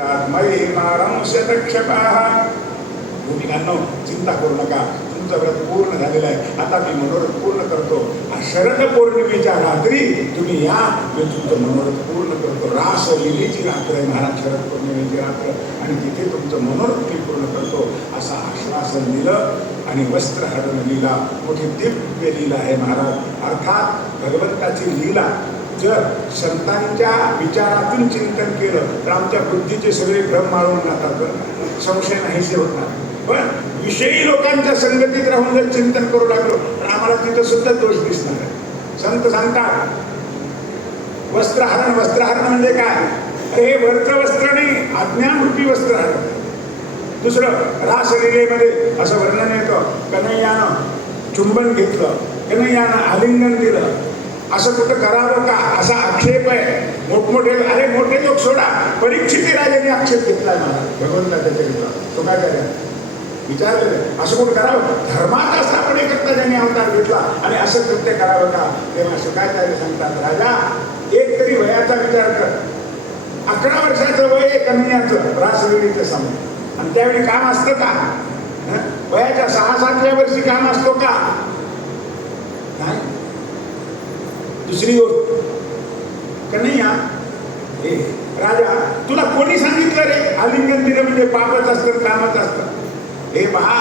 मयि मारं शतक्षपाः. भूमिकांनो, चिंता करू नका, तुमचं व्रत पूर्ण झालेलं आहे. आता मी मनोरथ पूर्ण करतो. शरद पौर्णिमेच्या रात्री तुम्ही या, मी तुमचं मनोरथ पूर्ण करतो. रास लिलेची रात्र आहे महाराज, शरद पौर्णिमेची रात्र, आणि तिथे तुमचं मनोरथ मी पूर्ण करतो असं आश्वासन दिलं. आणि वस्त्रहरण लीला मोठी दिव्य लीला आहे महाराज. अर्थात भगवंताची लीला जर संतांच्या विचारातून चिंतन केलं तर आमच्या बुद्धीचे सगळे भ्रम मारून जातात, संशय नाहीसे होतात. पण विषयी लोकांच्या संगतीत राहून जर चिंतन करू लागलो तर आम्हाला तिथं सुद्धा दोष दिसणार आहे. संत सांगतात वस्त्रहरण. वस्त्रहरण म्हणजे काय? हे वरचं वस्त्र नाही, अज्ञानरूपी वस्त्रहरण. दुसरं, रासलीलेमध्ये असं वर्णन येतं, कन्हैयानं चुंबन घेतलं, कन्हैयानं आलिंगन दिलं, असं कुठं करावं का असा आक्षेप आहे. मोठमोठे, अरे मोठे लोक सोडा, परीक्षिती राजाने आक्षेप घेतलाय मला भगवंताच्या चरित्रात. सुखाचार्य विचारलेलं असं कुठं करावं, धर्माचा स्थापनेकरता ज्यांनी अवतार घेतला आणि असं कृत्य करावं का? तेव्हा सुखाचार्य सांगतात, राजा एक तरी वयाचा विचार कर. 11 वर्षाचं वय कन्हैयाचं रासलीलेचं समय, आणि त्यावेळी काम असतं का? वयाच्या 6-7व्या वर्षी काम असतो का? नाही. दुसरी गोष्ट, कन्हैया हे राजा तुला कोणी सांगितलं रे आलिंगन दिलं म्हणजे पापच असतं, कामच असतं? हे पहा,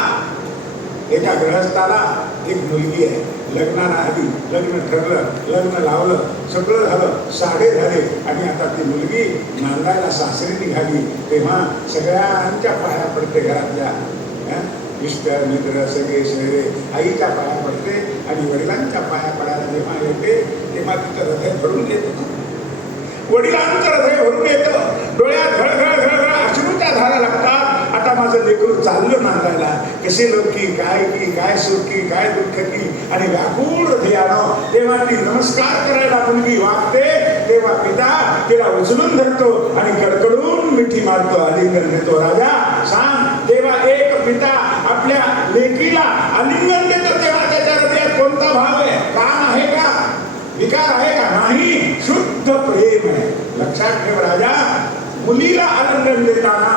एका गृहस्थाला एक मुलगी आहे, लग्नाला आधी लग्न ठरलं, लग्न लावलं, सगळं झालं, साडे झाले, आणि आता ती मुलगी नांदायला सासरी निघाली. तेव्हा सगळ्यांच्या पाया पडते, घरातल्या मिस्टर मित्र सगळे सगळे आईच्या पाया पडते, आणि वडिलांच्या पाया पडायला जेव्हा येते तेव्हा तिचं हृदय भरून येतं. वडिलांचं हृदय भरून येतं, डोळ्यात घळघळ घळघळ अश्रूच्या धारा लागतात. आता माझं लेकरू चाललं नांदायला, कसे लोक की काय सुख की काय दुःख की, आणि व्याकुळ हृदयानं तेव्हा ती नमस्कार करायला मुलगी वागते, तेव्हा पिता तिला उचलून धरतो आणि कडकडून मिठी मारतो, आलिंगन देतो. राजा सांग, तेव्हा एक पिता आपल्या लेकीला आलिंगन देतो तेव्हा त्याच्या हृदयात कोणता भाव आहे? काम आहे का? विकार आहे का? नाही, शुद्ध प्रेम आहे. लक्षात ठेव राजा, मुलीला आलिंगन देताना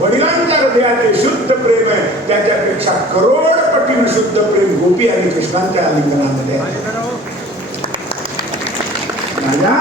वडिलांच्या हृदयाचे शुद्ध प्रेम आहे, त्याच्यापेक्षा करोडपटीनं शुद्ध प्रेम गोपी आणि कृष्णांच्या आलिंगनामध्ये आहे.